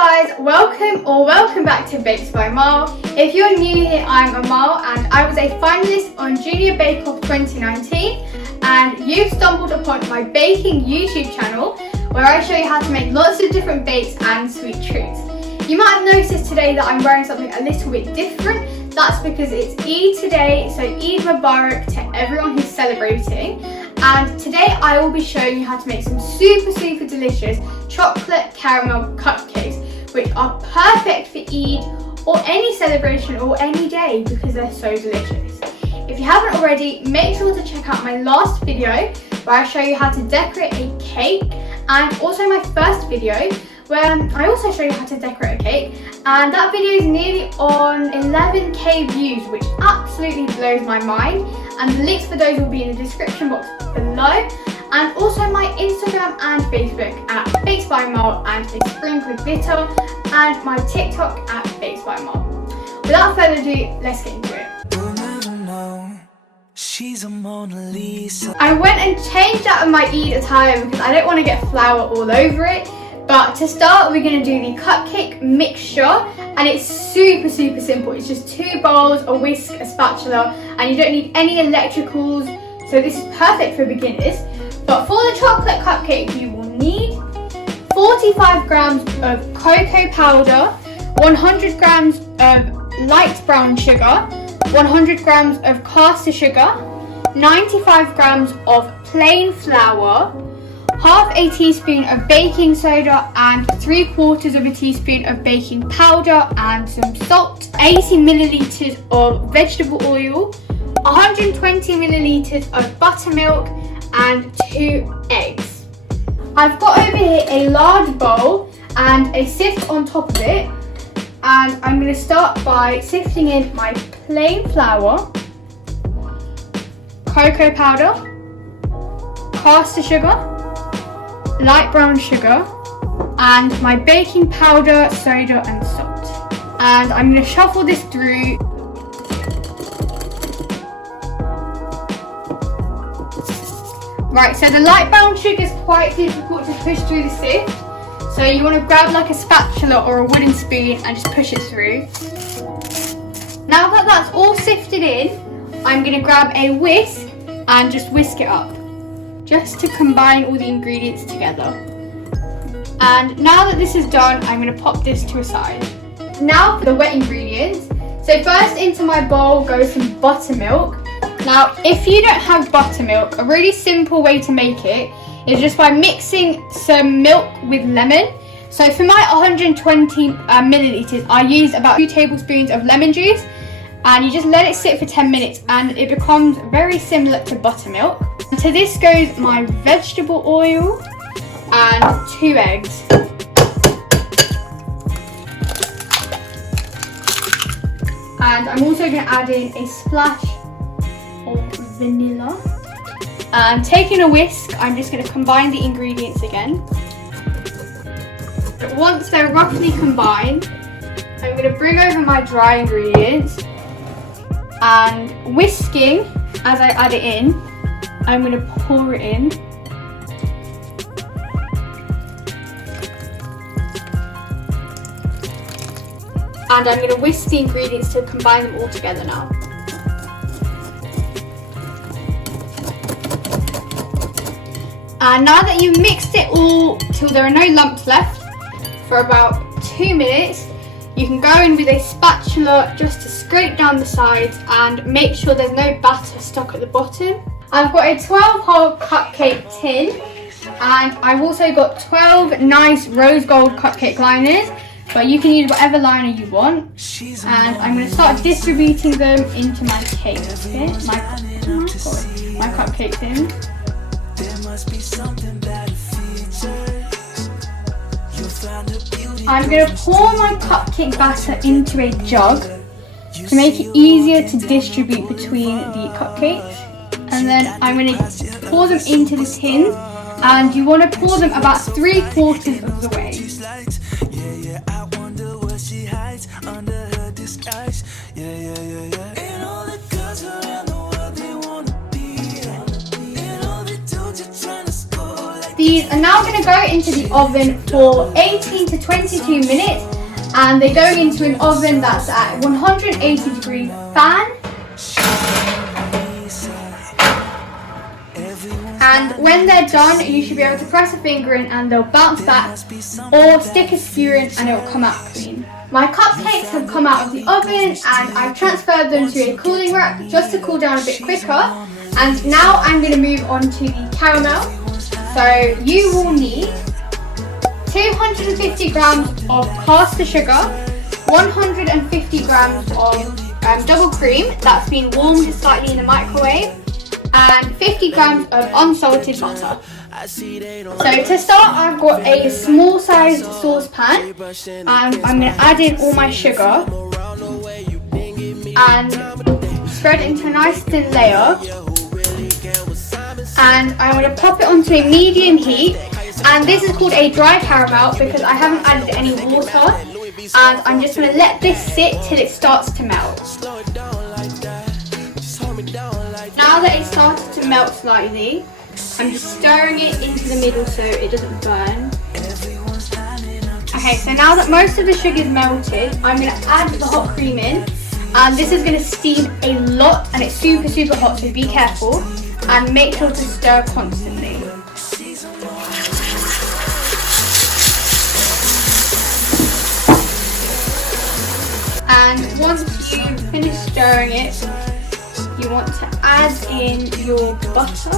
Hi guys, welcome back to Bakes by Amal. If you're new here, I'm Amal and I was a finalist on Junior Bake Off 2019 and you've stumbled upon my baking YouTube channel where I show you how to make lots of different bakes and sweet treats. You might have noticed today that I'm wearing something a little bit different. That's because it's Eid today, so Eid Mubarak to everyone who's celebrating. And today I will be showing you how to make some super delicious chocolate caramel cupcakes, which are perfect for Eid or any celebration or any day because they're so delicious. If you haven't already, make sure to check out my last video where I show you how to decorate a cake, and also my first video where I also show you how to decorate a cake, and that video is nearly on 11k views, which absolutely blows my mind, and the links for those will be in the description box below, and also my Instagram and Facebook at Bakes by Amal and a sprinkled glitter, and my TikTok at Bakes by Amal. Without further ado, let's get into it. She's a Mona Lisa. I went and changed out of my Eid attire because I don't want to get flour all over it. But to start, we're going to do the cupcake mixture, and it's super simple. It's just 2 bowls, a whisk, a spatula, and you don't need any electricals, so this is perfect for beginners. But for the chocolate cupcake, you will need 45 grams of cocoa powder, 100 grams of light brown sugar, 100 grams of caster sugar, 95 grams of plain flour, half a teaspoon of baking soda and 3/4 of a teaspoon of baking powder and some salt, 80 milliliters of vegetable oil, 120 milliliters of buttermilk and 2 eggs. I've got over here a large bowl and a sift on top of it, and I'm going to start by sifting in my plain flour, cocoa powder, caster sugar, light brown sugar, and my baking powder, soda and salt. And I'm going to shuffle this through. Right, so the light brown sugar is quite difficult to push through the sift, so you want to grab like a spatula or a wooden spoon and just push it through. Now that that's all sifted in, I'm going to grab a whisk and just whisk it up, just to combine all the ingredients together. And now that this is done, I'm going to pop this to a side. Now for the wet ingredients. So first into my bowl goes some buttermilk. Now if you don't have buttermilk, a really simple way to make it is just by mixing some milk with lemon. So for my 120 milliliters, I used about 2 tablespoons of lemon juice, and you just let it sit for 10 minutes and it becomes very similar to buttermilk. And to this goes my vegetable oil and 2 eggs. And I'm also going to add in a splash of vanilla. And taking a whisk, I'm just going to combine the ingredients again. Once they're roughly combined, I'm going to bring over my dry ingredients, and whisking as I add it in, I'm going to pour it in. And I'm going to whisk the ingredients to combine them all together now. And now that you've mixed it all till there are no lumps left for about 2 minutes, you can go in with a spatula just to scrape down the sides and make sure there's no batter stuck at the bottom. I've got a 12-hole cupcake tin, and I've also got 12 nice rose gold cupcake liners, but you can use whatever liner you want. And I'm going to start distributing them into my cake tin, my cupcake tin. I'm going to pour my cupcake batter into a jug to make it easier to distribute between the cupcakes. And then I'm going to pour them into the tin, and you want to pour them about 3/4 of the way. These are now going to go into the oven for 18 to 22 minutes, and they go into an oven that's at 180 degree fan. And when they're done, you should be able to press a finger in and they'll bounce back, or stick a skewer in and it'll come out clean. My cupcakes have come out of the oven and I've transferred them to a cooling rack just to cool down a bit quicker. And now I'm going to move on to the caramel. So you will need 250 grams of caster sugar, 150 grams of double cream that's been warmed slightly in the microwave, and 50 grams of unsalted butter. So to start, I've got a small sized saucepan and I'm going to add in all my sugar and spread it into a nice thin layer, and I'm going to pop it onto a medium heat. And this is called a dry caramel because I haven't added any water, and I'm just going to let this sit till it starts to melt. Now that it's started to melt slightly, I'm just stirring it into the middle so it doesn't burn. Okay, so now that most of the sugar is melted, I'm going to add the hot cream in, and this is going to steam a lot and it's super hot, so be careful and make sure to stir constantly. And once you finish stirring it, you want to add in your butter.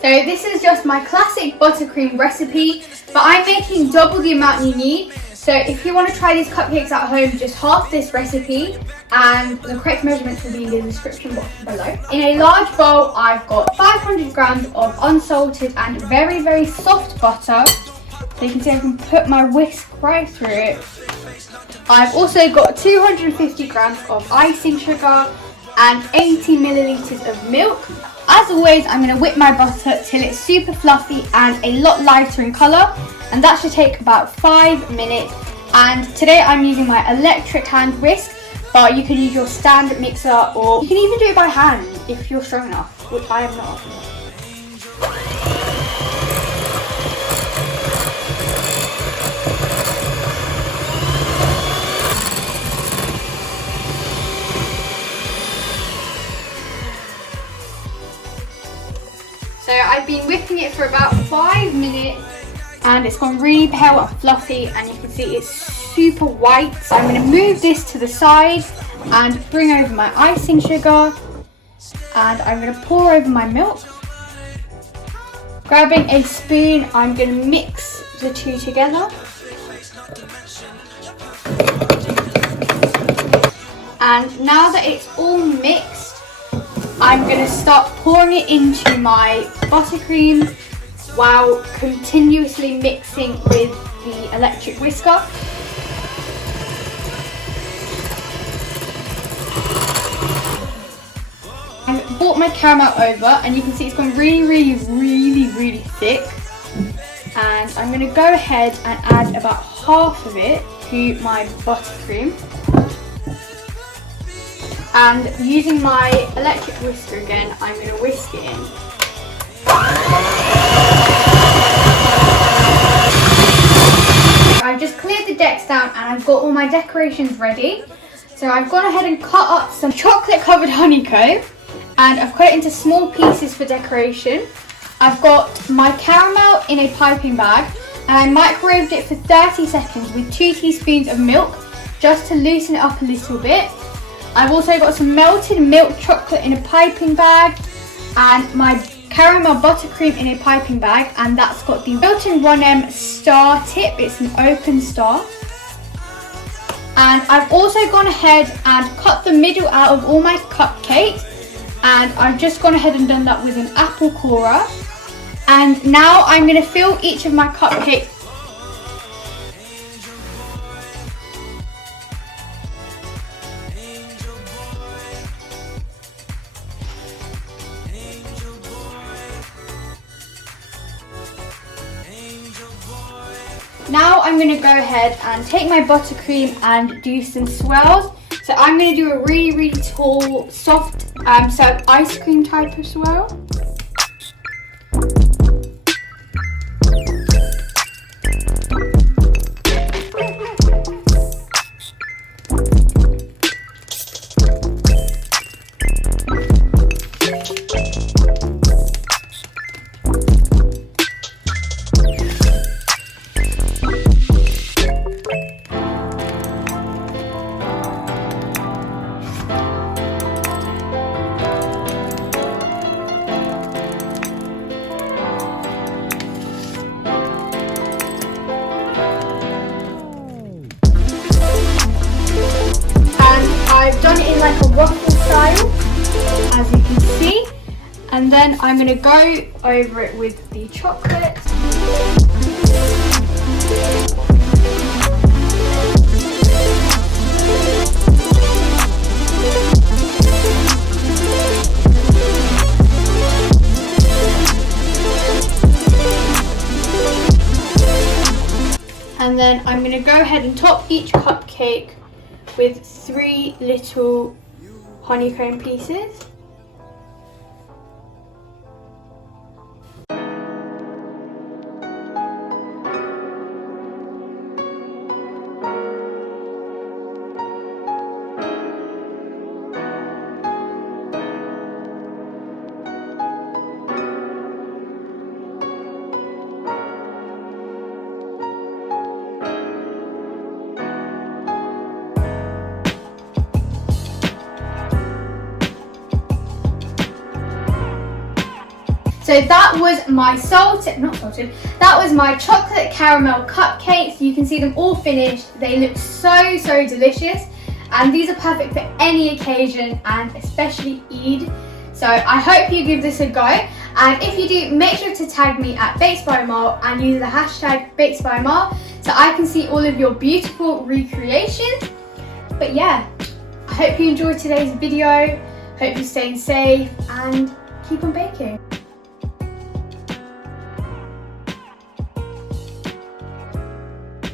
So this is just my classic buttercream recipe, but I'm making double the amount you need. So if you want to try these cupcakes at home, just half this recipe, and the correct measurements will be in the description box below. In a large bowl, I've got 500 grams of unsalted and very soft butter. So you can see I can put my whisk right through it. I've also got 250 grams of icing sugar and 80 milliliters of milk. As always, I'm going to whip my butter till it's super fluffy and a lot lighter in colour, and that should take about 5 minutes. And today I'm using my electric hand whisk, but you can use your stand mixer, or you can even do it by hand if you're strong enough, which I am not. So I've been whipping it for about 5 minutes and it's gone really pale and fluffy, and you can see it's super white. So I'm going to move this to the side and bring over my icing sugar, and I'm going to pour over my milk. Grabbing a spoon, I'm going to mix the two together. And now that it's all mixed, I'm going to start pouring it into my buttercream while continuously mixing with the electric whisker. I brought my caramel over and you can see it's gone really thick. And I'm going to go ahead and add about half of it to my buttercream. And using my electric whisker again, I'm going to whisk it in. I've just cleared the decks down and I've got all my decorations ready. So I've gone ahead and cut up some chocolate covered honeycomb and I've cut it into small pieces for decoration. I've got my caramel in a piping bag and I microwaved it for 30 seconds with 2 teaspoons of milk just to loosen it up a little bit. I've also got some melted milk chocolate in a piping bag and my caramel buttercream in a piping bag, and that's got the built-in 1M star tip. It's an open star. And I've also gone ahead and cut the middle out of all my cupcakes, and I've just gone ahead and done that with an apple corer. And now I'm going to fill each of my cupcakes . Now I'm going to go ahead and take my buttercream and do some swirls. So I'm going to do a really, really tall, soft, so ice cream type of swirl. I've done it in like a waffle style, as you can see, and then I'm going to go over it with the chocolate. And then I'm going to go ahead and top each cupcake with 3 little honeycomb pieces. So that was my that was my chocolate caramel cupcakes. You can see them all finished. They look so, so delicious. And these are perfect for any occasion and especially Eid. So I hope you give this a go. And if you do, make sure to tag me at Baked by Amal and use the hashtag Baked by Amal so I can see all of your beautiful recreations. But yeah, I hope you enjoyed today's video. Hope you're staying safe and keep on baking.